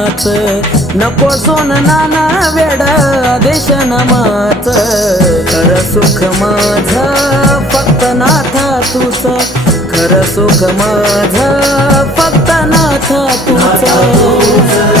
नामाच, नको सोन नाना वेड देश नमाच. खरं सुख माझं फक्त नाथा तूच, खरं सुख माझं फक्त नाथा तूच.